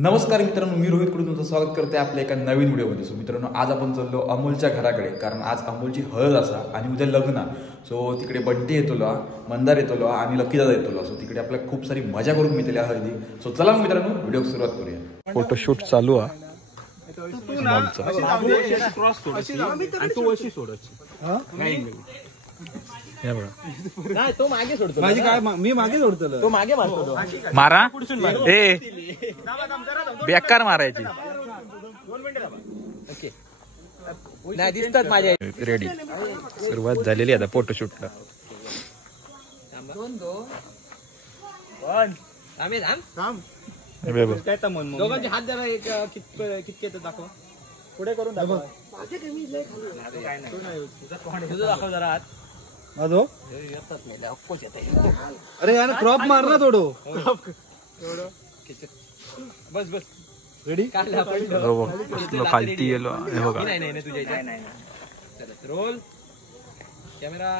नमस्कार मित्रांनो, मी रोहित कडून तुमचं स्वागत करते आपल्या एका नवीन व्हिडिओमध्ये. सो मित्रांनो, आज आपण चाललो अमोलच्या घराकडे, कारण आज अमोलची हळद असा आणि उद्या लग्न. सो तिकडे बंटी येतोला, मंदार येतोला आणि लकीदादा येतोला. सो तिकडे आपल्याला खूप सारी मजा करून मिळते हळदी. सो चला मित्रांनो, व्हिडिओ सुरुवात करूया. फोटोशूट चालू आहे. तो मागे सोडतो, माझी काय मी मागे सोडतो, तो मागे मारतो. मारा ए बेकार मारायची. ओके, नाही दिसतात माझ्या. रेडी, सुरुवात झालेली आता फोटोशूटला. दोघांचे हात जरा एक कितके दाखव, पुढे करून दाखव. तुझं दाखव जरा हात. अरे यार क्रॉप मार ना थोडं. बस बस रेडी. खालती गेलो. नाही तुझ्या रोल कॅमेरा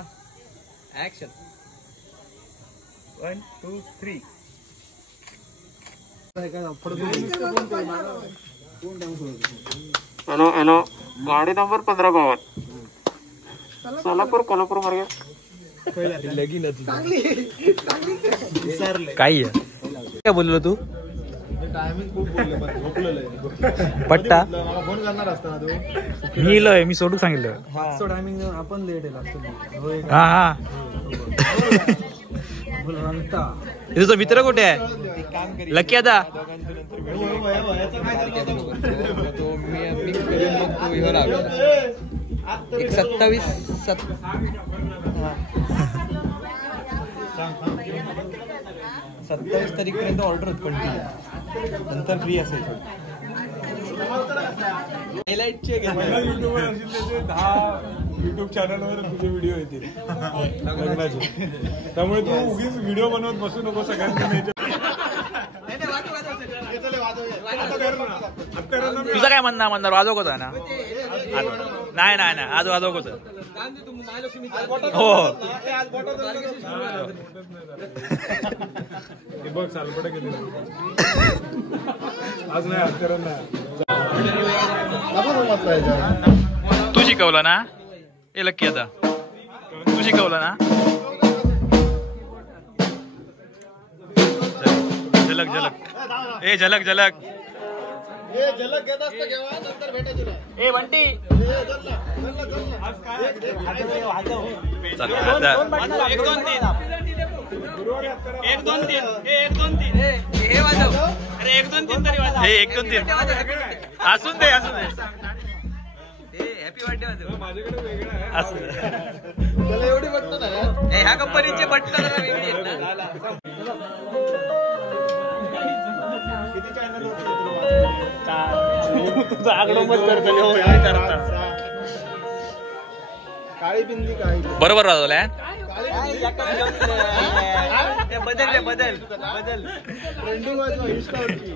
ऍक्शन. 1 2 3. हॅलो, गाडी नंबर 1552 सोलापूर कोल्हापूर मार्गे. काय काय बोललो तू? पट्टा फोन करणार असताना तू. मी इलोय, मी सोडून सांगितलं. टायमिंग आपण लेट आहे. हा तुझा मित्र कुठे आहे? लकी आता एक 27 तारीख पर्यंत ऑर्डर कंटिन्यू, नंतर फ्री असेल. युट्यूब चॅनलवर तुझे व्हिडिओ येतील लग्नाचे, त्यामुळे तू उगीच व्हिडिओ बनवत बसू नको. सगळ्यांनी तुझं काय म्हणणं? म्हणणार वाजव कोचा ना? नाही आज वाजव कोच. हो बघ सालपट किती आज नाही हत्यारांना. तू शिकवलं ना? ए लक्की आता तू शिकवलं ना? झलक ए झलक घेत असतं घेवा, नंतर भेटायचं. ए बंटी असून दे हॅपी बर्थडे. माझ्याकडे वेगळं आहे. एवढी बटन आहे ह्या कंपनीचे बटन वेगळी आहेत ना. तुझा आगडो मत करतो. काळी बिंदी काळी बरोबर वाजवलाय. बदल ट्रेंडिंग वाजवा इंस्टावरची.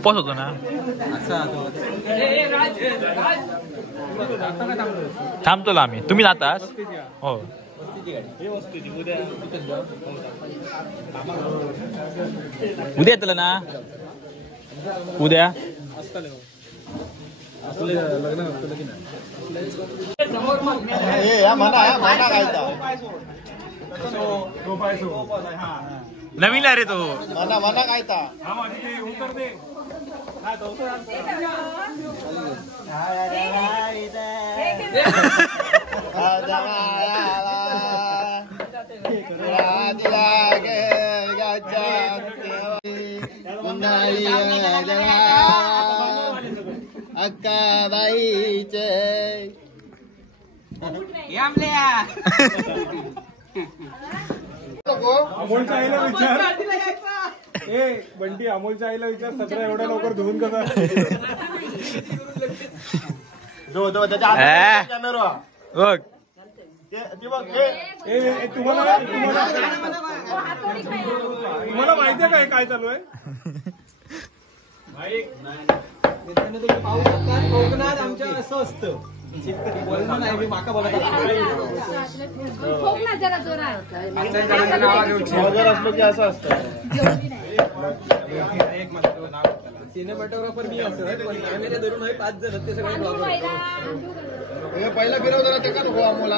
उपास होतो ना. थांबतो आम्ही. तुम्ही जातास? हो. उद्या येतलं ना. उद्या नवीन आहे रे तो. मना काय ता अक्काबाईचे अमोलच्या आईला विचार. ए बंटी, अमोलच्या आईला विचार सगळं एवढ्या लवकर धुवून कसं. तुम्हाला माहितीये का काय चालू आहे? कोकणात आमच्या असं असतं. बोलणं नाही, मी माका बोलत असलो की असं असतं. सिनेमॅटोग्राफर मी असतो, पण कॅमेरा धरून आहे 5 जण, ते सगळे ब्लॉगर. पहिला फिरवताना ते का नको आम्हाला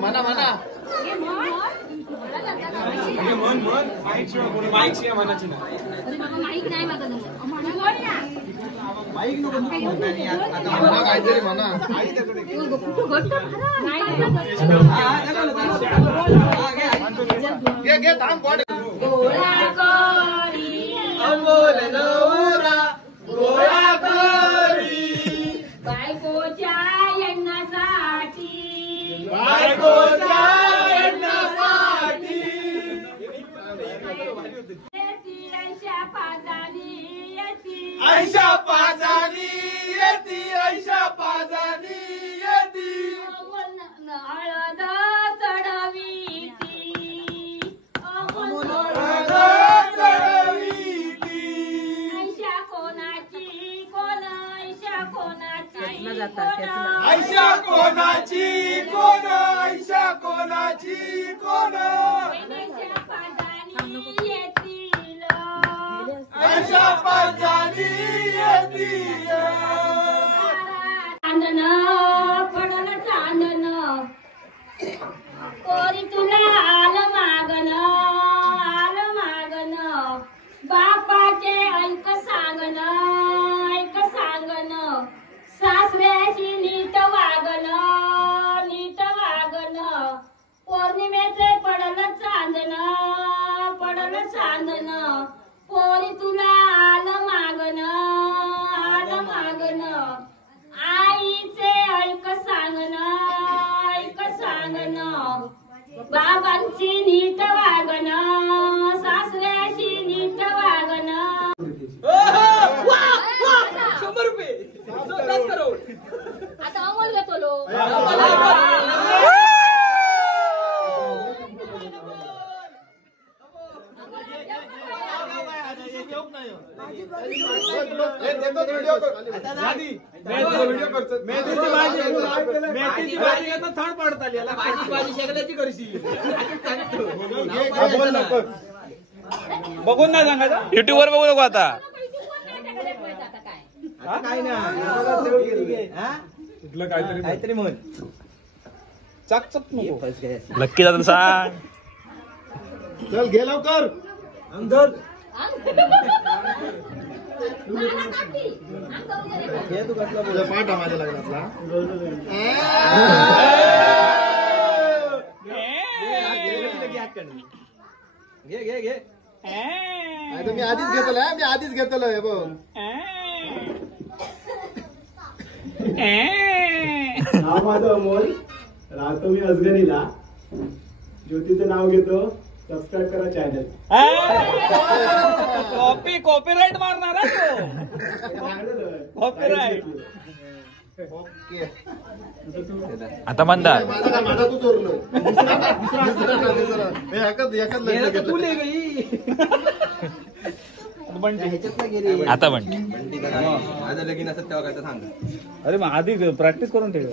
म्हणा म्हणा माईक शिवाय म्हणायची ना. काहीतरी म्हणा. घे थांब. अमोल नवरा गोळा करी बायकोच्या यज्ञासाठी, बायकोच्या यज्ञासाठी. ऐशा पाजानी येती, ऐशा पाजानी येती. हळद चढवीती, हळद चढवीती. ऐशा कोणाची कोण, ऐशा कोणाची ऐशा कोणाची कोण, ऐशा कोणाची कोण. ऐशा पाजानी येती. चांदन पडल चांदन, कोरी तुला आल मागन, आल मागन. बापाचे ऐक सांगन, ऐक सांगन. सासऱ्याची नीट वागन, नीट वागन. पौर्णिमेचे पडल चांदन, पडल चांदन. पोरी तुला आल मागन, आल मागन. आईचे ऐक सांगन, ऐक सांगन. बाबांची नीट वागन, सासऱ्याची नीट वागन. 100 रुपये 10 करोड. आता अमोल घेतो लो. बघून नाही सांगायचं. युट्यूब वर बघू नको आता. काय नाही काहीतरी म्हण. चकचक नको. नक्की जात सांग. चल घे लवकर. अंदर घे. तू कसला बोल पाठ माझ्या लग्नातला. घे घे घे. मी आधीच घेतलं, मी आधीच घेतलं हे बघ. नाव माझं अमोल, राहतो मी अजगणीला. ज्योतीचं नाव घेतो. सबस्क्राईब करा चॅनल. कॉपीराईट मारणार आहे तो. कॉपीराईट. आता मंदार माझा तू चोरलो आता बंटी माझं लगीन असत तेव्हा काय सांग. अरे मग आधी प्रॅक्टिस करून ठेव.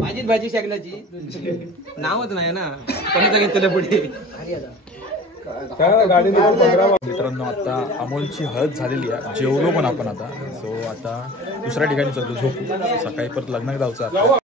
माझीच भाजी शेकल्याची नावच नाही ना कोणाचा घेतलं पुढे. मित्रांनो आता अमोलची हळद झालेली आहे, जेवलो पण आपण आता. सो आता दुसऱ्या ठिकाणी चाललो झोपू, सकाळी परत लग्नात जायचं आता.